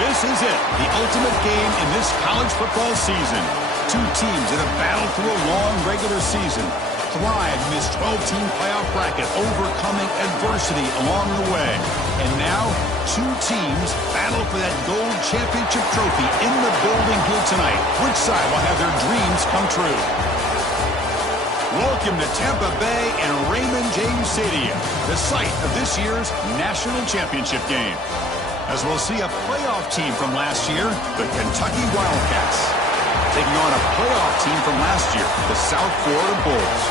This is it, the ultimate game in this college football season. Two teams that have battled through a long regular season, thrived in this 12-team playoff bracket, overcoming adversity along the way. And now, two teams battle for that gold championship trophy in the building here tonight. Which side will have their dreams come true? Welcome to Tampa Bay and Raymond James Stadium, the site of this year's national championship game. As we'll see a playoff team from last year, the Kentucky Wildcats, taking on a playoff team from last year, the South Florida Bulls.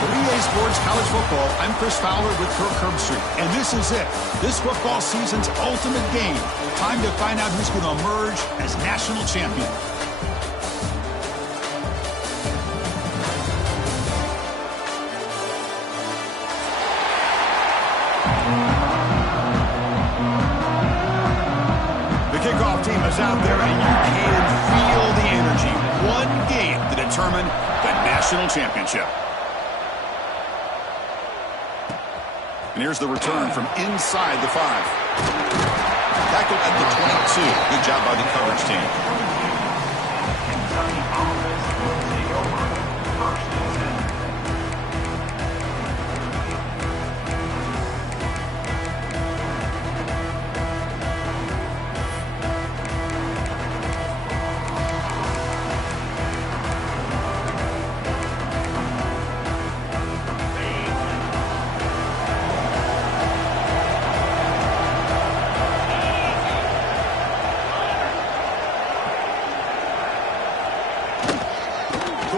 For EA Sports College Football, I'm Chris Fowler with Kirk Herbstreit, and this is it, this football season's ultimate game. Time to find out who's going to emerge as national champion. Kickoff team is out there, and you can feel the energy. One game to determine the national championship. And here's the return from inside the 5. Tackled at the 22. Good job by the coverage team.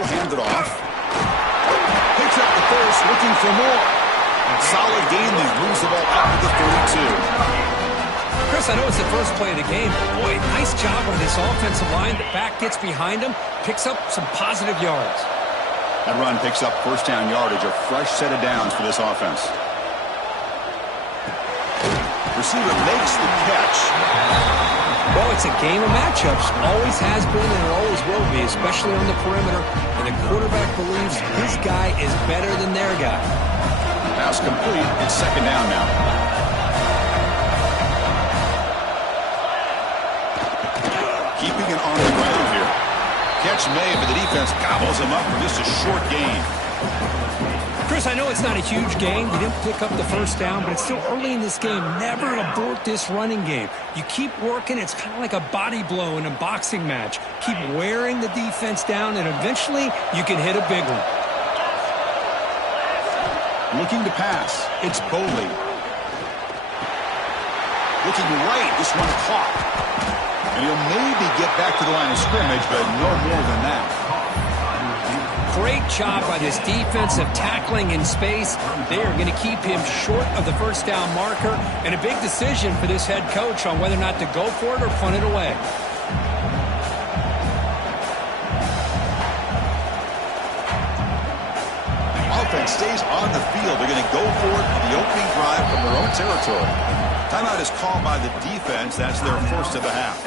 Hand it off. Picks up the first, looking for more. Solid gain, then moves the ball out to the 32. Chris, I know it's the first play of the game, but boy, nice job on this offensive line. The back gets behind him, picks up some positive yards. That run picks up first down yardage, a fresh set of downs for this offense. Receiver makes the catch. Well, it's a game of matchups. Always has been and it always will be, especially on the perimeter. And the quarterback believes his guy is better than their guy. Pass complete. It's second down now. Keeping it on the ground here. Catch made, but the defense gobbles him up for just a short gain. Chris, I know it's not a huge game. You didn't pick up the first down, but it's still early in this game. Never abort this running game. You keep working. It's kind of like a body blow in a boxing match. Keep wearing the defense down, and eventually you can hit a big one. Looking to pass. It's Bowley. Looking right. This one caught. And he'll maybe get back to the line of scrimmage, but no more than that. Great job by this defense of tackling in space. They are going to keep him short of the first down marker, and a big decision for this head coach on whether or not to go for it or punt it away. The offense stays on the field. They're going to go for it on the opening drive from their own territory. Timeout is called by the defense. That's their first of the half.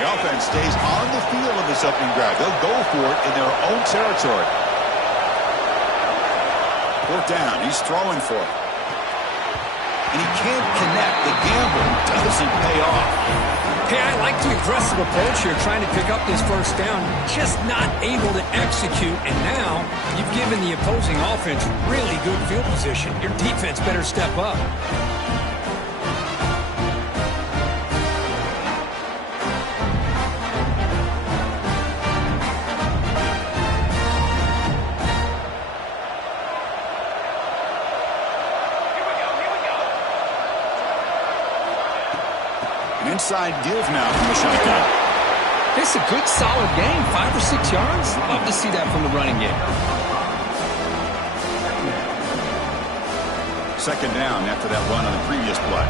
The offense stays on the field of this opening drive. They'll go for it in their own territory. Fourth down. He's throwing for it. And he can't connect. The gamble doesn't pay off. Hey, I like the aggressive approach here, trying to pick up this first down. Just not able to execute. And now you've given the opposing offense really good field position. Your defense better step up. Inside give now from the shotgun. It's a good, solid game. 5 or 6 yards. Love to see that from the running game. Second down after that run on the previous play.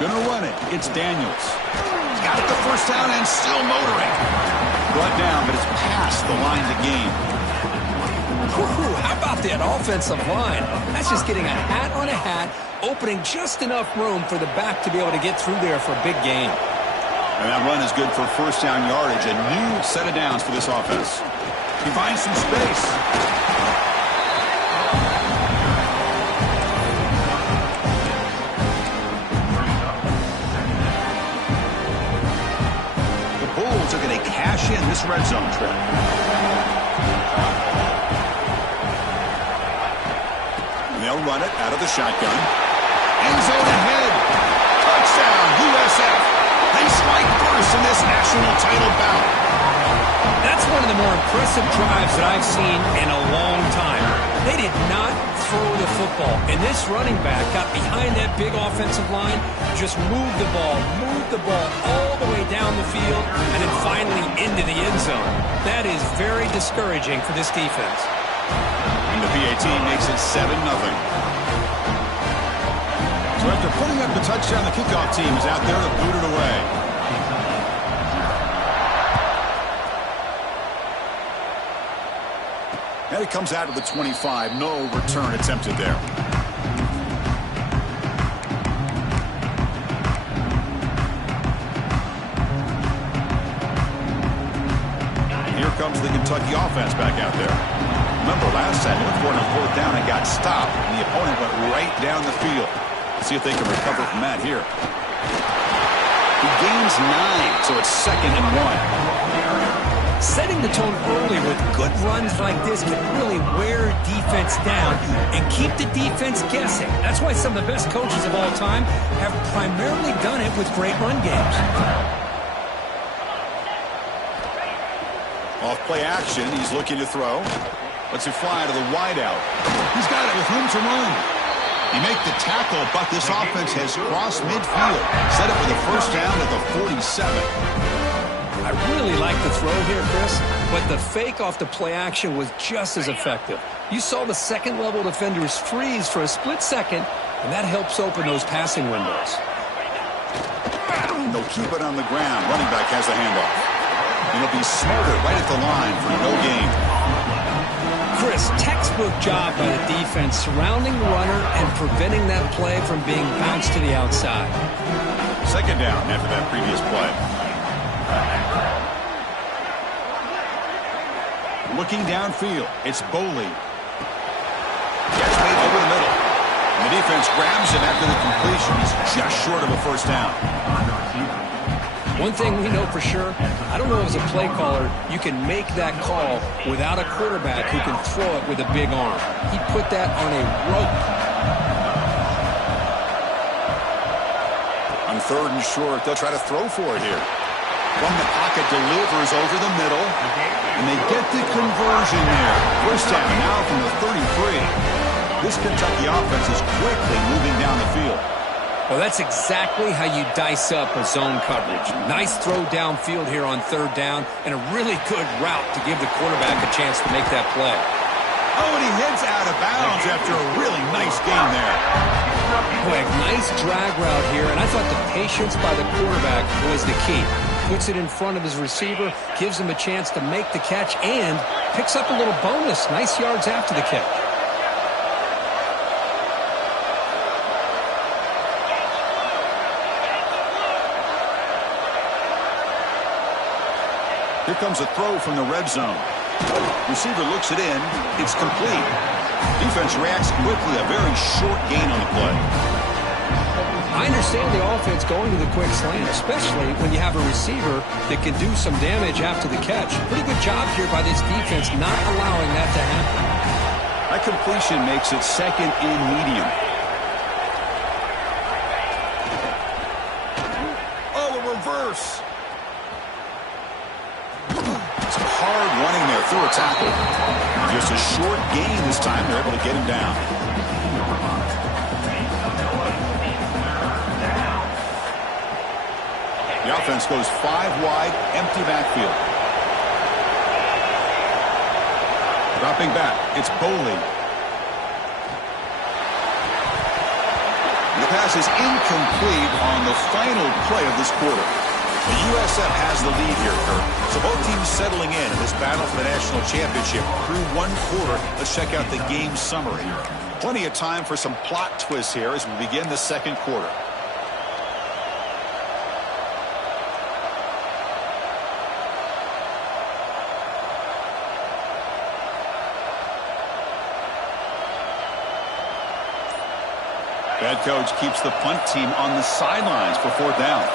Gonna run it. It's Daniels. He's got it the first down and still motoring. Brought down, but it's past the line to gain. How about that offensive line? That's just getting a hat on a hat, opening just enough room for the back to be able to get through there for a big gain. And that run is good for first down yardage. A new set of downs for this offense. He finds some space. The Bulls are going to cash in this red zone trip. And they'll run it out of the shotgun. End zone ahead. Touchdown, USF. They strike first in this national title bout. That's one of the more impressive drives that I've seen in a long time. They did not throw the football, and this running back got behind that big offensive line, just moved the ball all the way down the field, and then finally into the end zone. That is very discouraging for this defense. And the PAT makes it 7-0. So after putting up the touchdown, the kickoff team is out there to boot it away. And it comes out of the 25. No return attempted there. Here comes the Kentucky offense back out there. Remember last time, they went for it on fourth down and got stopped, and the opponent went right down the field. Let's see if they can recover from that here. He gains 9, so it's 2nd and 1. Setting the tone early with good runs like this can really wear defense down and keep the defense guessing. That's why some of the best coaches of all time have primarily done it with great run games. Off play action, he's looking to throw. Lets it fly to the wideout. He's got it with room to run. He make the tackle, but this offense has crossed midfield. Set up for the first down at the 47. I really like the throw here, Chris, but the fake off the play action was just as effective. You saw the second-level defenders freeze for a split second, and that helps open those passing windows. They'll keep it on the ground. Running back has the handoff. And he'll be smothered right at the line for no gain. Chris, textbook job by the defense surrounding the runner and preventing that play from being bounced to the outside. 2nd down after that previous play. Looking downfield, it's Boley. Gets made over the middle. And the defense grabs him after the completion. He's just short of a first down. One thing we know for sure, I don't know as a play caller, you can make that call without a quarterback who can throw it with a big arm. He put that on a rope. On 3rd and short, they'll try to throw for it here. From the pocket, delivers over the middle. And they get the conversion there. First down now from the 33. This Kentucky offense is quickly moving down the field. Well, that's exactly how you dice up a zone coverage. Nice throw downfield here on 3rd down, and a really good route to give the quarterback a chance to make that play. Oh, and he heads out of bounds after a really nice game there. Boy, a nice drag route here, and I thought the patience by the quarterback was the key. Puts it in front of his receiver, gives him a chance to make the catch, and picks up a little bonus. Nice yards after the catch. Here comes a throw from the red zone. Receiver looks it in. It's complete. Defense reacts quickly. A very short gain on the play. I understand the offense going to the quick slant, especially when you have a receiver that can do some damage after the catch. Pretty good job here by this defense not allowing that to happen. That completion makes it 2nd and medium. Oh, the reverse. Hard running there through a tackle. Just a short gain this time. They're able to get him down. The offense goes 5 wide, empty backfield. Dropping back, it's Boley. The pass is incomplete on the final play of this quarter. The USF has the lead here, Kurt. So both teams settling in this battle for the national championship through 1 quarter. Let's check out the game summary. Plenty of time for some plot twists here as we begin the 2nd quarter. Head coach keeps the punt team on the sidelines for 4th down.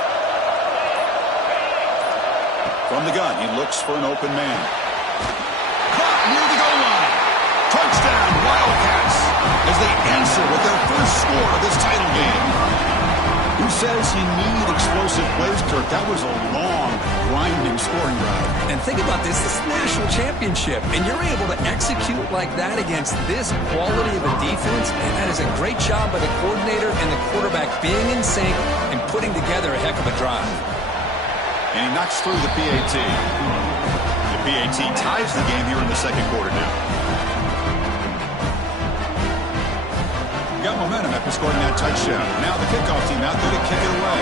From the gun, he looks for an open man. Caught near the goal line. Touchdown, Wildcats, as they answer with their first score of this title game. Who says you need explosive plays, Kirk? That was a long, grinding scoring drive. And think about this is a national championship, and you're able to execute like that against this quality of a defense, and that is a great job by the coordinator and the quarterback being in sync and putting together a heck of a drive. And he knocks through the PAT. The PAT ties the game here in the second quarter now. Got momentum after scoring that touchdown. Now the kickoff team out there to kick it away.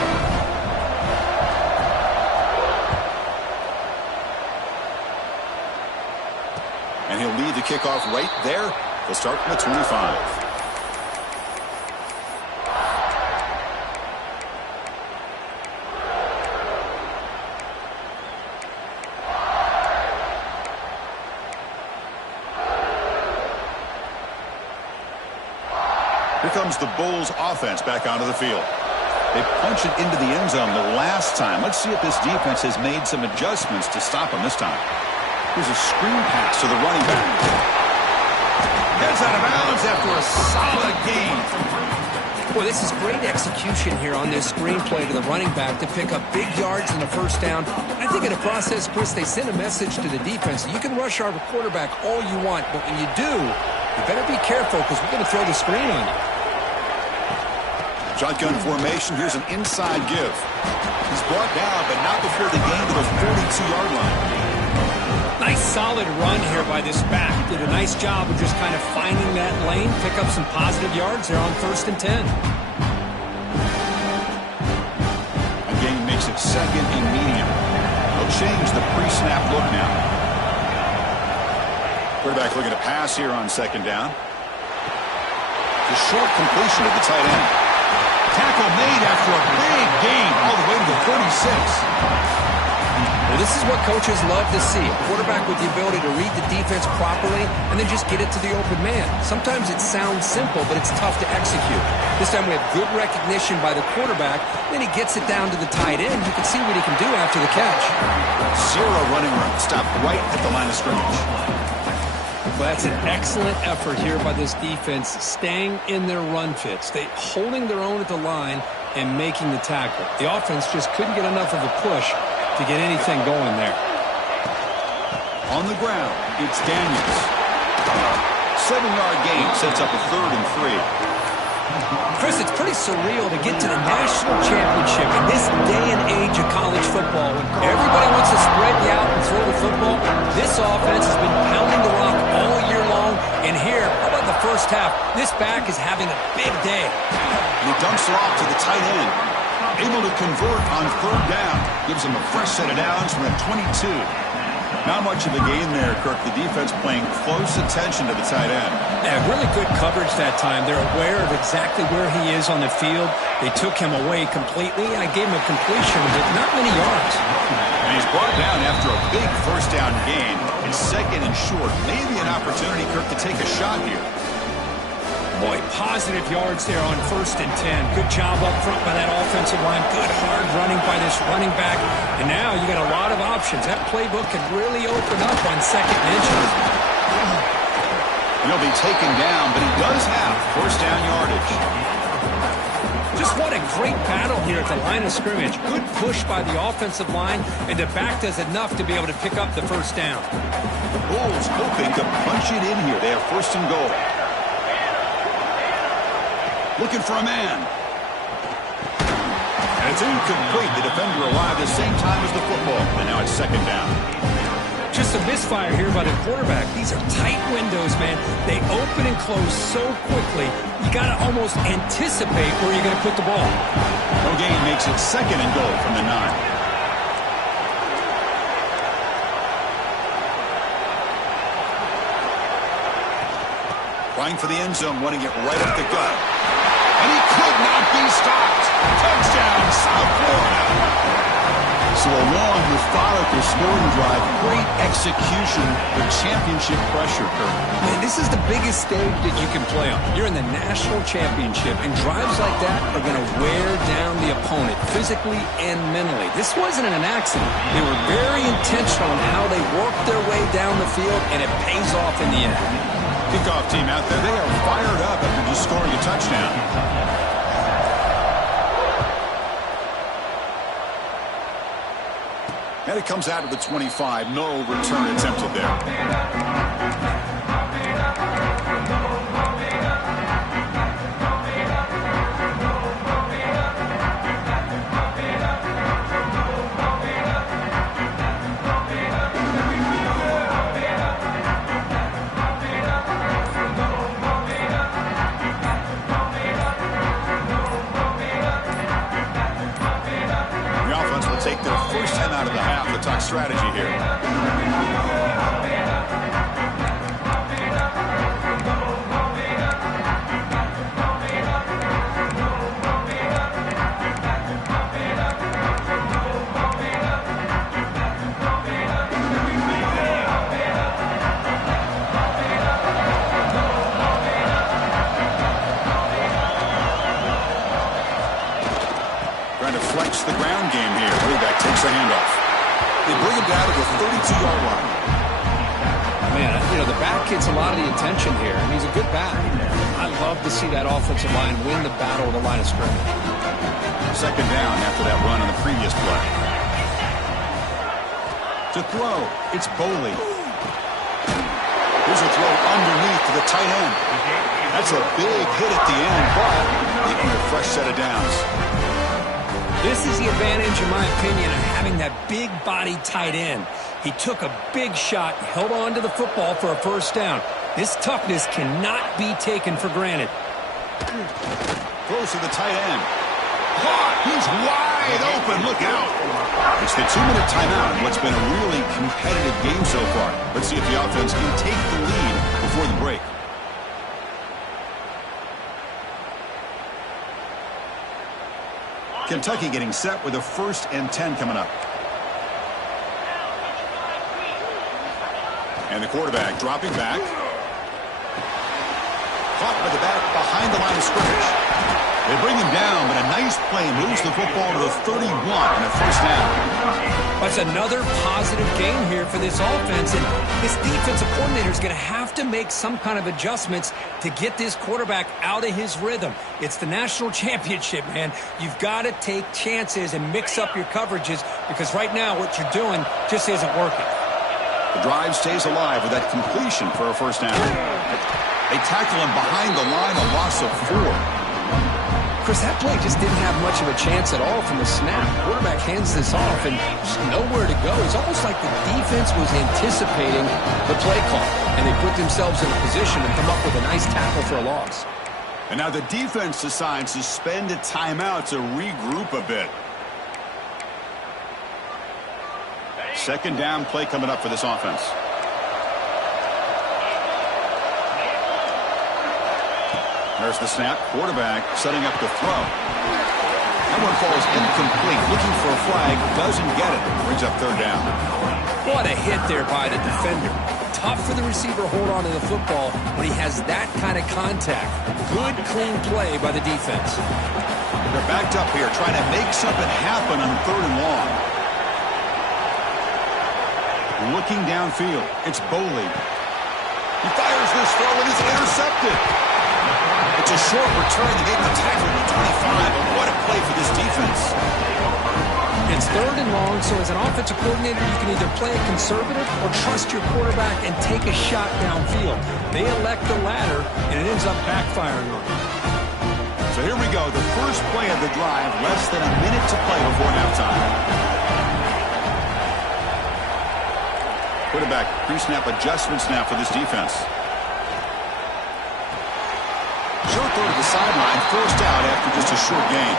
And he'll lead the kickoff right there. He'll start from the 25. Here comes the Bulls offense back onto the field. They punch it into the end zone the last time. Let's see if this defense has made some adjustments to stop them this time. Here's a screen pass to the running back. Heads out of bounds after a solid gain. Boy, this is great execution here on this screen play to the running back to pick up big yards and a first down. I think in the process, Chris, they sent a message to the defense. You can rush our quarterback all you want, but when you do, you better be careful because we're going to throw the screen on you. Shotgun formation. Here's an inside give. He's brought down, but not before the gain to the 42-yard line. Nice solid run here by this back. Did a nice job of just kind of finding that lane, pick up some positive yards there on 1st and 10. A gain makes it 2nd and medium. They'll change the pre-snap look now. Quarterback looking to pass here on 2nd down. The short completion of the tight end. Tackle made after a big gain all the way to the 46. Well, this is what coaches love to see. A quarterback with the ability to read the defense properly and then just get it to the open man. Sometimes it sounds simple, but it's tough to execute. This time we have good recognition by the quarterback. Then he gets it down to the tight end. You can see what he can do after the catch. Zero running room. Stopped right at the line of scrimmage. Well, that's an excellent effort here by this defense, staying in their run fits. They holding their own at the line and making the tackle. The offense just couldn't get enough of a push to get anything going there. On the ground, it's Daniels. 7-yard gain sets up a 3rd and 3. Chris, it's pretty surreal to get to the national championship in this day and age of college football when everybody wants to spread you out and throw the football. This offense has been pounding the rock all year long, and here, how about the first half? This back is having a big day. He dumps it off to the tight end. Able to convert on 3rd down. Gives him a fresh set of downs from the 22. Not much of a gain there, Kirk. The defense paying close attention to the tight end. Yeah, really good coverage that time. They're aware of exactly where he is on the field. They took him away completely. I gave him a completion, but not many yards. And he's brought down after a big first down gain. It's 2nd and short. Maybe an opportunity, Kirk, to take a shot here. Boy, positive yards there on 1st and 10. Good job up front by that offensive line. Good hard running by this running back. And now you got a lot of options. That playbook can really open up on 2nd and inches. He'll be taken down, but he does have first down yardage. Just what a great battle here at the line of scrimmage. Good push by the offensive line, and the back does enough to be able to pick up the first down. The Bulls hoping to punch it in here. They have 1st and goal. Looking for a man. And it's incomplete. The defender arrived at the same time as the football. And now it's 2nd down. Just a misfire here by the quarterback. These are tight windows, man. They open and close so quickly. You got to almost anticipate where you're going to put the ball. No gain makes it 2nd and goal from the 9. Trying for the end zone, running it right up the gut. And he could not be stopped. Touchdown, South Florida. So a long, methodical scoring drive, great execution with championship pressure, Kurt. Man, this is the biggest stage that you can play on. You're in the national championship, and drives like that are going to wear down the opponent physically and mentally. This wasn't an accident. They were very intentional in how they worked their way down the field, and it pays off in the end. Kickoff team out there, they are fired up after just scoring a touchdown. And it comes out of the 25. No return attempted there. Take their first time out of the half. The talk strategy here. Trying to flex the ground game here. Quarterback takes a handoff. They bring him down to the 32-yard line. Man, the back gets a lot of the attention here, and he's a good back. I love to see that offensive line win the battle of the line of scrimmage. Second down after that run on the previous play. To throw, it's Boley. Here's a throw underneath to the tight end. That's a big hit at the end, but leaving a fresh set of downs. This is the advantage, in my opinion, of having that big body tight end. He took a big shot, held on to the football for a first down. This toughness cannot be taken for granted. Throws to the tight end. Caught! He's wide open. Look out. It's the 2-minute timeout in what's been a really competitive game so far. Let's see if the offense can take the lead before the break. Kentucky getting set with a 1st and 10 coming up. And the quarterback dropping back. Caught by the back behind the line of scrimmage. They bring him down, but a nice play moves the football to the 31 and a first down. That's another positive game here for this offense, and this defensive coordinator is going to have to make some kind of adjustments to get this quarterback out of his rhythm. It's the national championship, man. You've got to take chances and mix up your coverages, because right now what you're doing just isn't working. The drive stays alive with that completion for a first down. They tackle him behind the line, a loss of 4. Chris, that play just didn't have much of a chance at all from the snap. Quarterback hands this off and just nowhere to go. It's almost like the defense was anticipating the play call, and they put themselves in a position to come up with a nice tackle for a loss. And now the defense decides to spend a timeout to regroup a bit. Second down play coming up for this offense. There's the snap. Quarterback setting up the throw. That one falls incomplete. Looking for a flag. Doesn't get it. Brings up 3rd down. What a hit there by the defender. Tough for the receiver to hold on to the football when he has that kind of contact. Good, clean play by the defense. They're backed up here trying to make something happen on 3rd and long. Looking downfield. It's Boley. He fires this throw and it's intercepted. It's a short return to make the tackle to 25, but what a play for this defense. It's 3rd and long, so as an offensive coordinator, you can either play it conservative or trust your quarterback and take a shot downfield. They elect the latter, and it ends up backfiring on them. So here we go, the first play of the drive, less than a minute to play before halftime. Quarterback pre-snap adjustments now for this defense. Short throw to the sideline, forced out after just a short gain.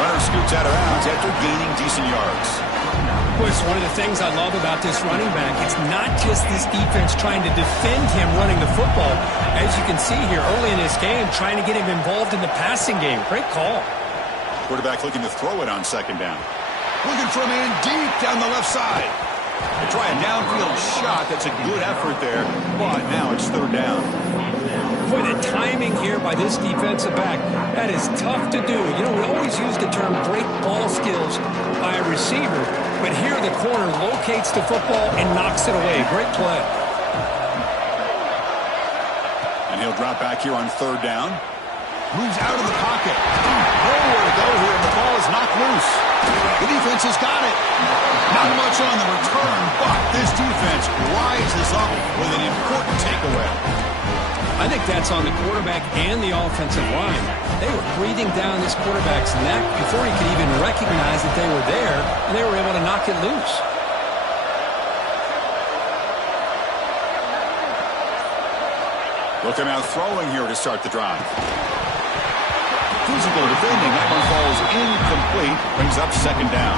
Runner scoots out of bounds after gaining decent yards. Boy, it's one of the things I love about this running back. It's not just this defense trying to defend him running the football. As you can see here early in this game, trying to get him involved in the passing game. Great call. Quarterback looking to throw it on 2nd down. Looking for a man deep down the left side. They try a downfield shot. That's a good effort there, but now it's third down. Boy, the timing here by this defensive back, that is tough to do. You know, we always use the term great ball skills by a receiver, but here the corner locates the football and knocks it away. Great play. And he'll drop back here on third down. Moves out of the pocket. Nowhere to go here, and the ball is knocked loose. The defense has got it. Not much on the return, but this defense rises up with an important takeaway. I think that's on the quarterback and the offensive line. They were breathing down this quarterback's neck before he could even recognize that they were there, and they were able to knock it loose. Looking out throwing here to start the drive. Physical defending. That one falls incomplete. Brings up second down.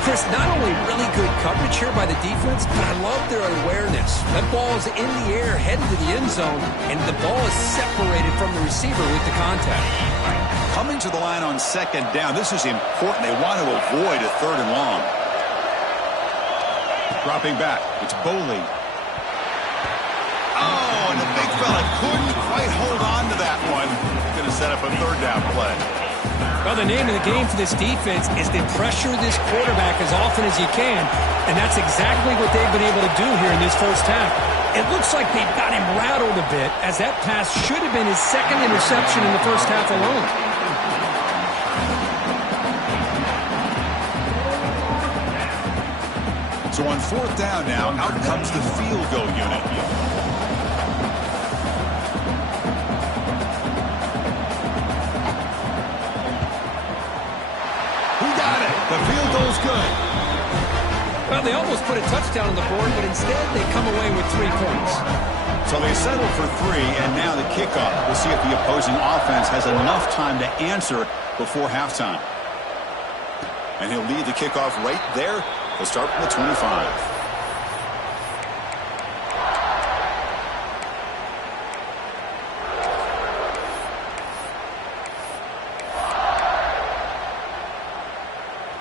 Chris, not only really good coverage here by the defense, but I love their awareness. That ball is in the air, headed to the end zone, and the ball is separated from the receiver with the contact. Coming to the line on second down. This is important. They want to avoid a third and long. Dropping back. It's Boley. Oh, and the big fella couldn't quite hold on to that one. Going to set up a third down play. Well, the name of the game for this defense is to pressure this quarterback as often as you can, and that's exactly what they've been able to do here in this first half. It looks like they've got him rattled a bit, as that pass should have been his second interception in the first half alone. So on fourth down now, out comes the field goal unit. The field goal's good. Well, they almost put a touchdown on the board, but instead they come away with 3 points. So they settle for 3, and now the kickoff. We'll see if the opposing offense has enough time to answer before halftime. And he'll lead the kickoff right there. They'll start from the 25.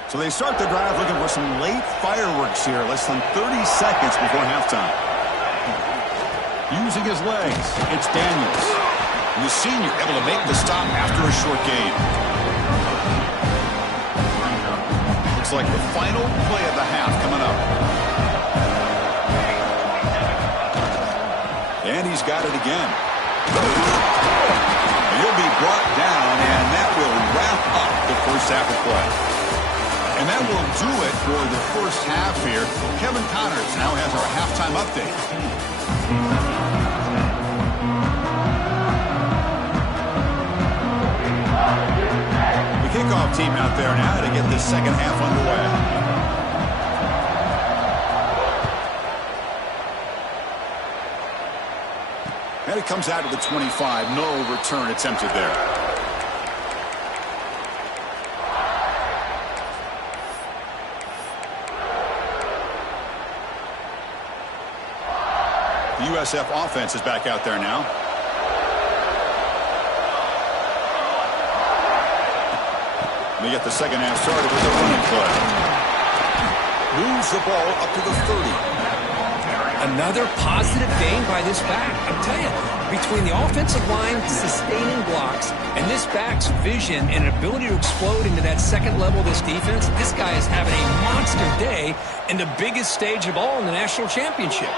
So they start the drive looking for some late fireworks here. Less than 30 seconds before halftime. Using his legs, it's Daniels. And the senior able to make the stop after a short gain. Looks like the final play of the half coming up. And he's got it again. He'll be brought down, and that will wrap up the first half of play. And that will do it for the first half here. Kevin Connors now has our halftime update. The kickoff team out there now to get this second half underway. And it comes out to the 25. No return attempted there. The USF offense is back out there now. They get the second half started with a running play. Moves the ball up to the 30. Another positive gain by this back. I'm telling you, between the offensive line sustaining blocks and this back's vision and ability to explode into that second level of this defense, this guy is having a monster day in the biggest stage of all in the national championship.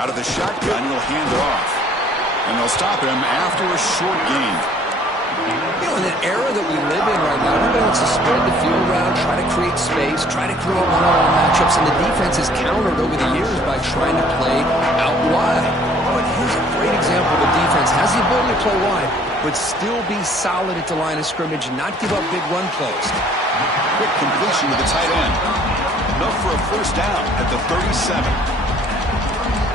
Out of the shotgun, he'll hand it off. And they'll stop him after a short gain. You know, in the era that we live in right now, everybody wants to spread the field around, try to create space, try to create one-on-one matchups, and the defense has countered over the years by trying to play out wide. But here's a great example of a defense has the ability to play wide, but still be solid at the line of scrimmage and not give up big run plays. Quick completion to the tight end. Enough for a first down at the 37.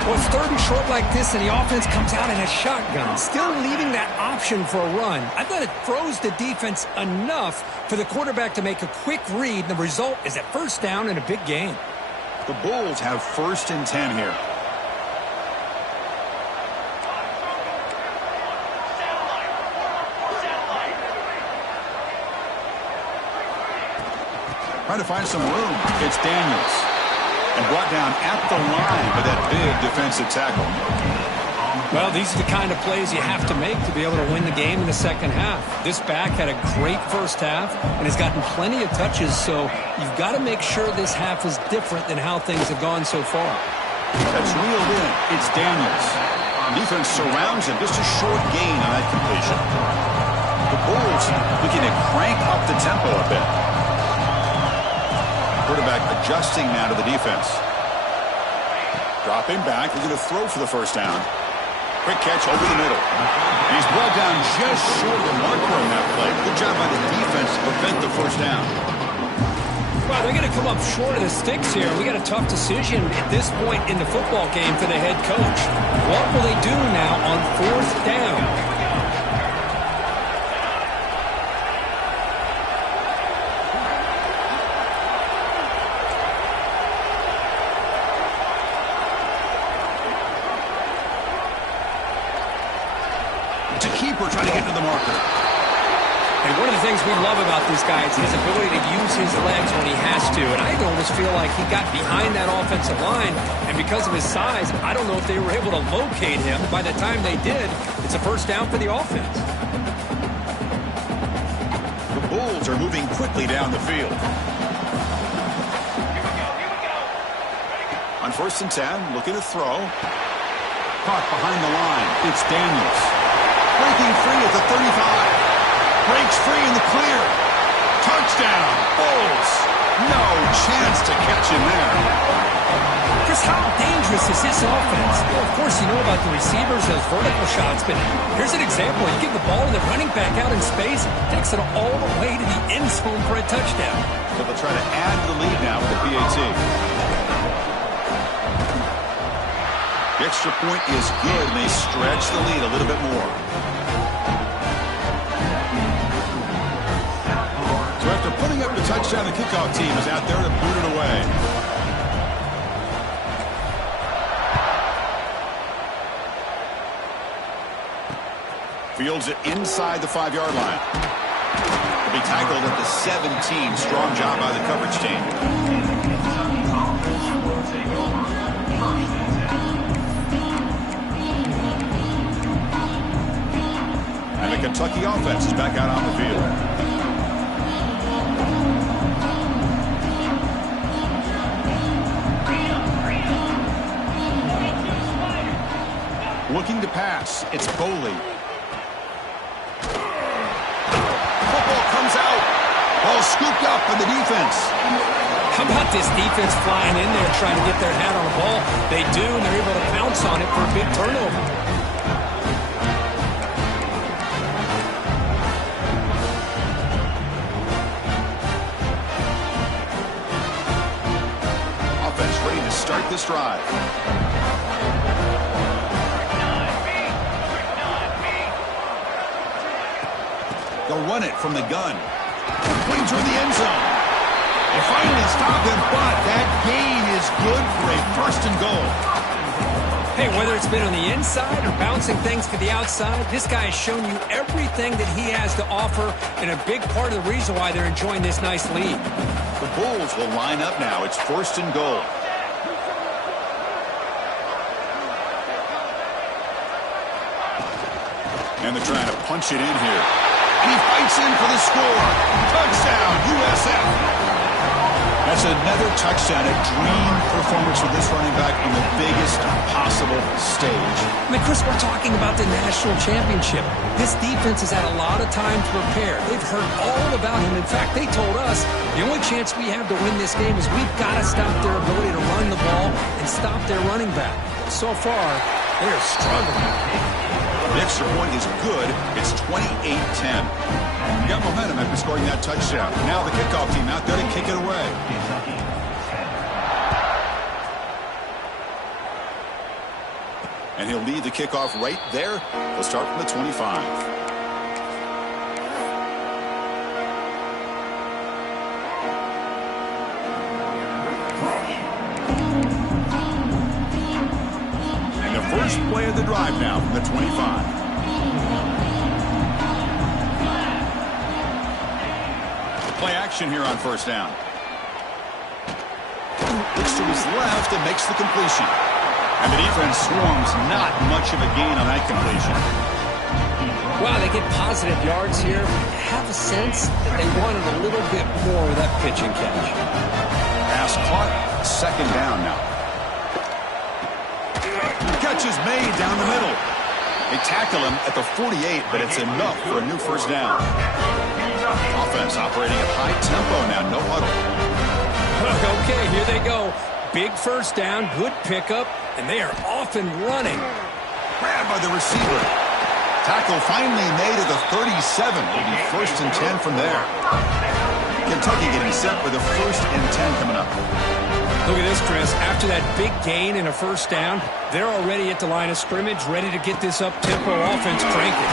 Well, it's third and short like this, and the offense comes out in a shotgun, still leaving that option for a run. I thought it throws the defense enough for the quarterback to make a quick read, and the result is a first down and a big gain. The Bulls have 1st and 10 here. Trying to find some room. It's Daniels. And brought down at the line by that big defensive tackle. Well, these are the kind of plays you have to make to be able to win the game in the second half. This back had a great first half and has gotten plenty of touches, so you've got to make sure this half is different than how things have gone so far. That's reeled in. It's Daniels. Defense surrounds him. Just a short gain on that completion. The Bulls looking to crank up the tempo a bit. Quarterback adjusting now to the defense. Dropping back. They're going to throw for the first down. Quick catch over the middle. And he's brought down just short of the marker on that play. Good job by the defense to prevent the first down. Well, they're going to come up short of the sticks here. We got a tough decision at this point in the football game for the head coach. What will they do now on fourth down? It's a keeper trying to get to the marker. And one of the things we love about this guy is his ability to use his legs when he has to. And I almost feel like he got behind that offensive line, and because of his size, I don't know if they were able to locate him. By the time they did, it's a first down for the offense. The Bulls are moving quickly down the field. On 1st and 10, looking to throw. Caught behind the line. It's Daniels. Breaking free at the 35. Breaks free in the clear. Touchdown, Bulls. No chance to catch him there. Chris, how dangerous is this offense? Well, of course, you know about the receivers, those vertical shots, but here's an example. You give the ball to the running back out in space, takes it all the way to the end zone for a touchdown. So they'll try to add to the lead now with the PAT. The extra point is good, and they stretch the lead a little bit more. So after putting up the touchdown, the kickoff team is out there to boot it away. Fields it inside the 5-yard line. He'll be tackled at the 17. Strong job by the coverage team. And the Kentucky offense is back out on the field. Looking to pass. It's Boley. Football comes out. Ball scooped up by the defense. How about this defense flying in there trying to get their hat on the ball? They do, and they're able to pounce on it for a big turnover. Offense ready to start this drive. They'll run it from the gun. Clean through the end zone. They finally stop him, but that gain is good for a 1st and goal. Hey, whether it's been on the inside or bouncing things to the outside, this guy has shown you everything that he has to offer, and a big part of the reason why they're enjoying this nice lead. The Bulls will line up now. It's 1st and goal. And they're trying to punch it in here. And he fights in for the score. Touchdown, USF. That's another touchdown, a dream performance for this running back on the biggest possible stage. I mean, Chris, we're talking about the national championship. This defense has had a lot of time to prepare. They've heard all about him. In fact, they told us the only chance we have to win this game is we've got to stop their ability to run the ball and stop their running back. So far, they're struggling. The extra point is good. It's 28-10. You got momentum after scoring that touchdown. Now the kickoff team out there to kick it away. And he'll lead the kickoff right there. He'll start from the 25. First play of the drive now from the 25. Play action here on 1st down. looks to his left and makes the completion. And the defense swarms, not much of a gain on that completion. Wow, they get positive yards here. I have a sense that they wanted a little bit more with that pitch and catch. Pass caught, second down now. Catch is made down the middle. They tackle him at the 48, but it's enough for a new first down. Offense operating at high tempo now, no huddle. Okay, here they go. Big first down, good pickup, and they are off and running. Grabbed by the receiver. Tackle finally made at the 37. It'll be first and 10 from there. Kentucky getting set with a first and 10 coming up. Look at this, Chris. After that big gain and a first down, they're already at the line of scrimmage, ready to get this up-tempo offense cranking.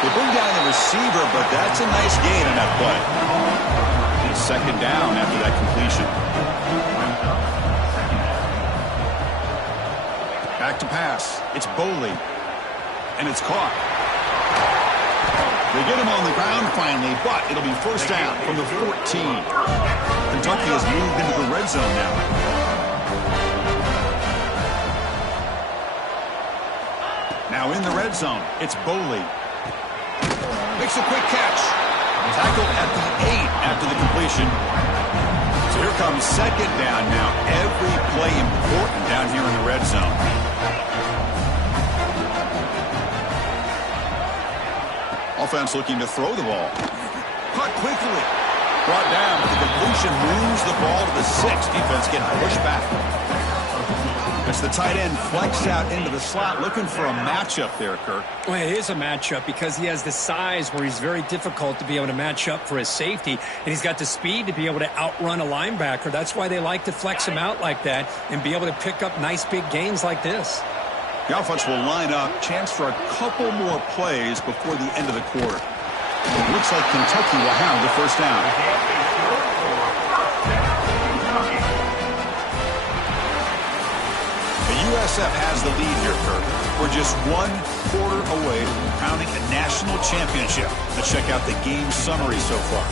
They bring down the receiver, but that's a nice gain on that play. Second down after that completion. Back to pass. It's Boley. And it's caught. They get him on the ground finally, but it'll be first down from the 14. Kentucky has moved into the red zone now. Now in the red zone, it's Boley. Makes a quick catch. Tackled at the 8 after the completion. So here comes second down now. Every play important down here in the red zone. Offense looking to throw the ball. Caught quickly. Brought down, but the completion moves the ball to the 6. Defense getting pushed back. As the tight end flexed out into the slot, looking for a matchup there, Kirk. Well, it is a matchup because he has the size where he's very difficult to be able to match up for his safety, and he's got the speed to be able to outrun a linebacker. That's why they like to flex him out like that and be able to pick up nice big gains like this. The offense will line up. Chance for a couple more plays before the end of the quarter. It looks like Kentucky will have the first down. USF has the lead here, Kirk. We're just 1 quarter away from crowning a national championship. Let's check out the game summary so far.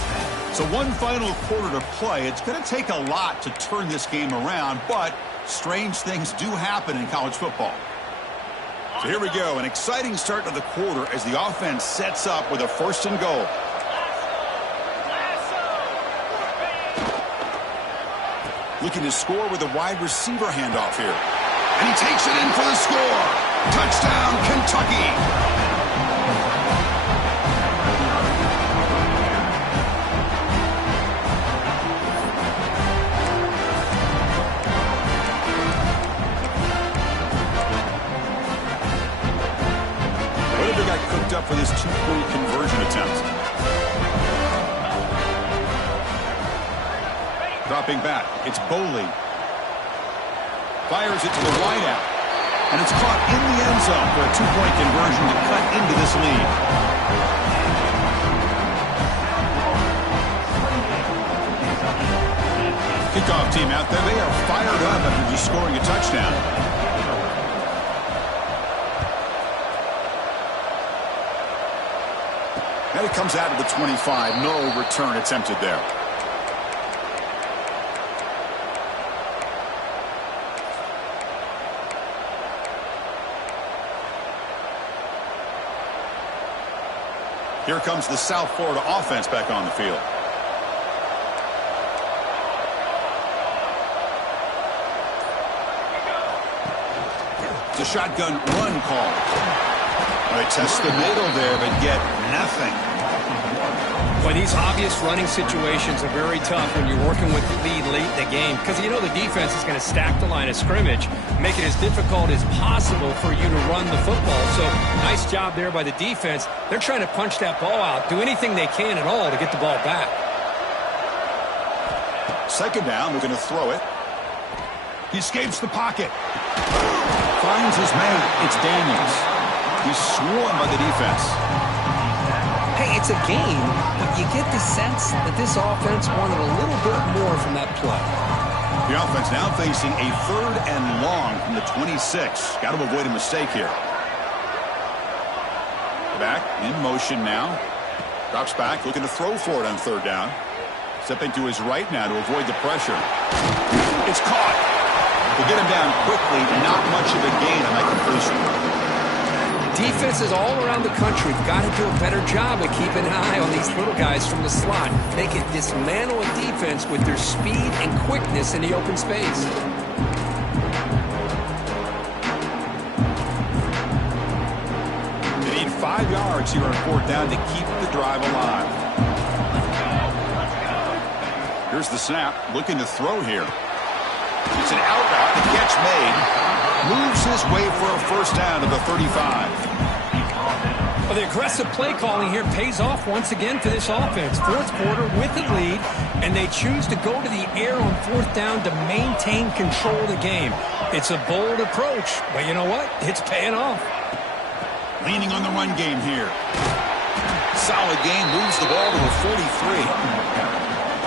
So 1 final quarter to play. It's going to take a lot to turn this game around, but strange things do happen in college football. So here we go, an exciting start to the quarter as the offense sets up with a first and goal. Looking to score with a wide receiver handoff here. And he takes it in for the score. Touchdown, Kentucky. What if they got cooked up for this 2-point conversion attempt? Dropping back, it's Boley. Fires it to the wideout. And it's caught in the end zone for a 2-point conversion to cut into this lead. Kickoff team out there. They are fired up after just scoring a touchdown. And it comes out of the 25. No return attempted there. Here comes the South Florida offense back on the field. It's a shotgun run call. They test the middle there, but get nothing. Boy, these obvious running situations are very tough when you're working with the lead late in the game because you know the defense is going to stack the line of scrimmage, make it as difficult as possible for you to run the football. So nice job there by the defense. They're trying to punch that ball out, do anything they can at all to get the ball back. Second down, they're going to throw it. He escapes the pocket. Finds his man. It's Daniels. He's swarmed by the defense. Hey, it's a game, but you get the sense that this offense wanted a little bit more from that play. The offense now facing a 3rd and long from the 26. Got to avoid a mistake here. Back in motion now. Drops back, looking to throw for it on 3rd down. Stepping to his right now to avoid the pressure. It's caught. They get him down quickly. Not much of a gain on that completion. Defenses all around the country have got to do a better job of keeping an eye on these little guys from the slot. They can dismantle a defense with their speed and quickness in the open space. They need 5 yards here on 4th down to keep the drive alive. Here's the snap. Looking to throw here. It's an out route. The catch made. Moves his way for a 1st down to the 35. Well, the aggressive play calling here pays off once again for this offense. 4th quarter with the lead, and they choose to go to the air on 4th down to maintain control of the game. It's a bold approach, but you know what? It's paying off. Leaning on the run game here. Solid game. Moves the ball to a 43.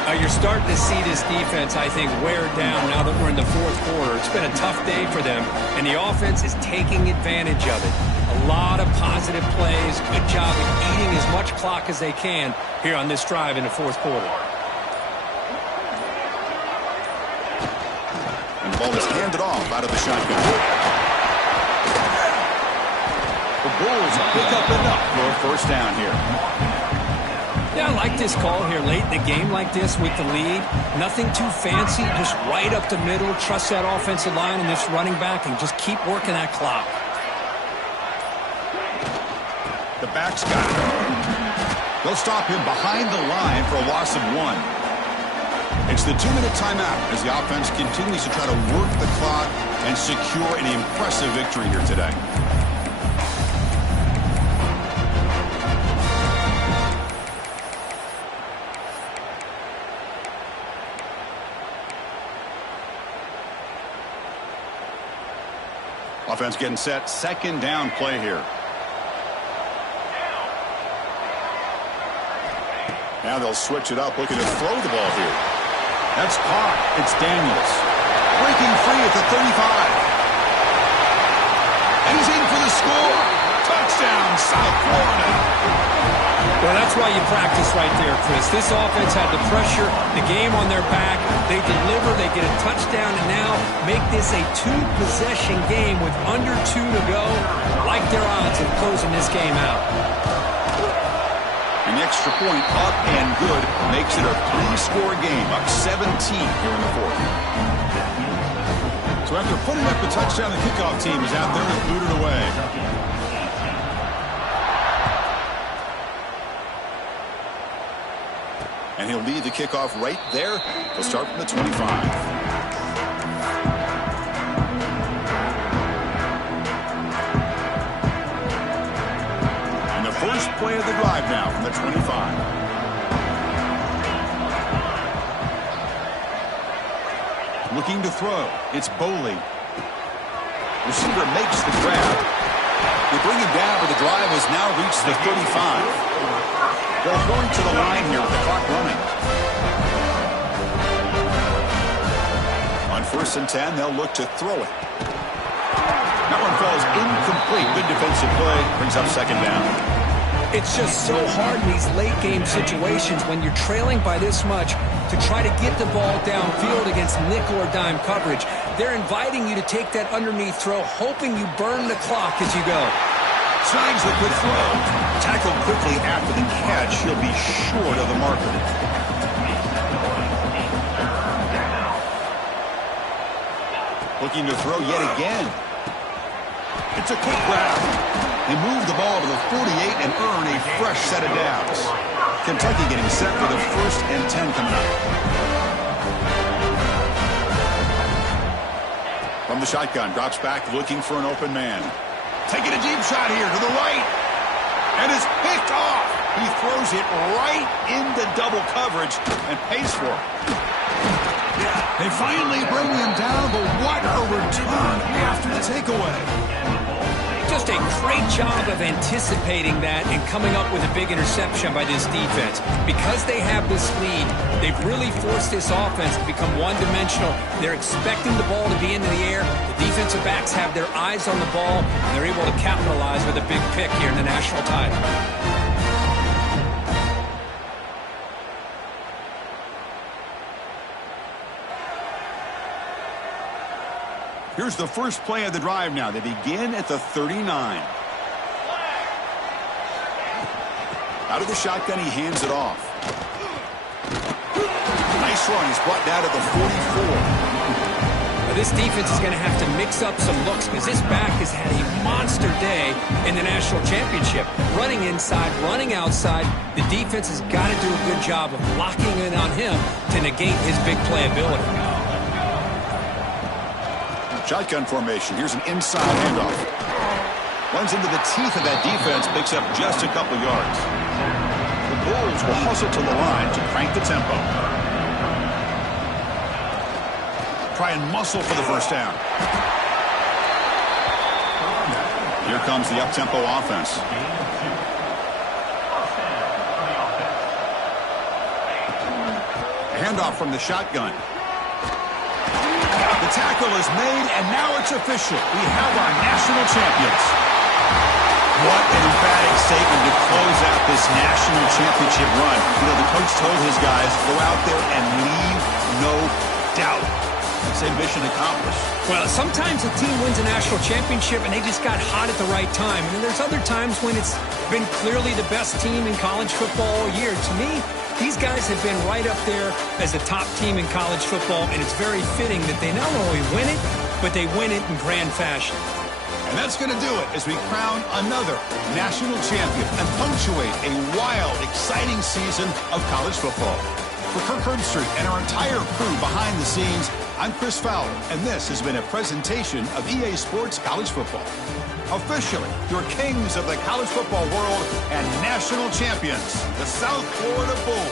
You're starting to see this defense, I think, wear down now that we're in the 4th quarter. It's been a tough day for them, and the offense is taking advantage of it. A lot of positive plays. Good job of eating as much clock as they can here on this drive in the 4th quarter. And the ball is handed off out of the shotgun. The Bulls pick up enough for a 1st down here. Yeah, I like this call here late in the game like this with the lead. Nothing too fancy, just right up the middle. Trust that offensive line and this running back and just keep working that clock. The back's got it. They'll stop him behind the line for a loss of 1. It's the 2-minute timeout as the offense continues to try to work the clock and secure an impressive victory here today. Offense getting set. 2nd down play here. Now they'll switch it up, looking to throw the ball here. That's caught. It's Daniels. Breaking free at the 35. And he's in for the score. Touchdown, South Florida. Well, that's why you practice right there, Chris. This offense had the pressure, the game on their back. They deliver, they get a touchdown, and now make this a 2-possession game with under 2 to go. I like their odds of closing this game out. An extra point up and good makes it a 3-score game, up 17 here in the 4th. So after putting up the touchdown, the kickoff team is out there to boot it away. And he'll lead the kickoff right there. He'll start from the 25. And the first play of the drive now from the 25. Looking to throw. It's Boley. Receiver makes the grab. They bring him down, but the drive has now reached the 35. They'll hurry to the line here with the clock running. On 1st and 10, they'll look to throw it. That one falls incomplete. Good defensive play. Brings up 2nd down. It's just so hard in these late-game situations when you're trailing by this much to try to get the ball downfield against nickel or dime coverage. They're inviting you to take that underneath throw, hoping you burn the clock as you go. Snags the quick throw. Tackled quickly after the catch. He'll be short of the marker. Looking to throw yet again. It's a quick grab. They move the ball to the 48 and earn a fresh set of downs. Kentucky getting set for the 1st and 10 coming up. From the shotgun, drops back looking for an open man. Taking a deep shot here to the right. And is picked off. He throws it right into double coverage and pays for it. They finally bring him down, but what a return after the takeaway. Just a great job of anticipating that and coming up with a big interception by this defense. Because they have this lead, they've really forced this offense to become one-dimensional. They're expecting the ball to be into the air. The defensive backs have their eyes on the ball, and they're able to capitalize with a big pick here in the national title. Here's the first play of the drive now. They begin at the 39. Out of the shotgun, he hands it off. Nice run. He's brought down to the 44. This defense is going to have to mix up some looks because this back has had a monster day in the national championship. Running inside, running outside. The defense has got to do a good job of locking in on him to negate his big playability. Shotgun formation. Here's an inside handoff. Runs into the teeth of that defense, picks up just a couple yards. The Bulls will hustle to the line to crank the tempo. Try and muscle for the first down. Here comes the up-tempo offense. Handoff from the shotgun. The tackle is made, and now it's official. We have our national champions. What an emphatic statement to close out this national championship run. You know, the coach told his guys, go out there and leave no doubt. Same mission accomplished. Well, sometimes a team wins a national championship and they just got hot at the right time. And then there's other times when it's been clearly the best team in college football all year. To me, these guys have been right up there as the top team in college football, and it's very fitting that they not only win it, but they win it in grand fashion. And that's going to do it as we crown another national champion and punctuate a wild, exciting season of college football. For Kirk Herbstreit and our entire crew behind the scenes, I'm Chris Fowler, and this has been a presentation of EA Sports College Football. Officially, your kings of the college football world and national champions, the South Florida Bulls.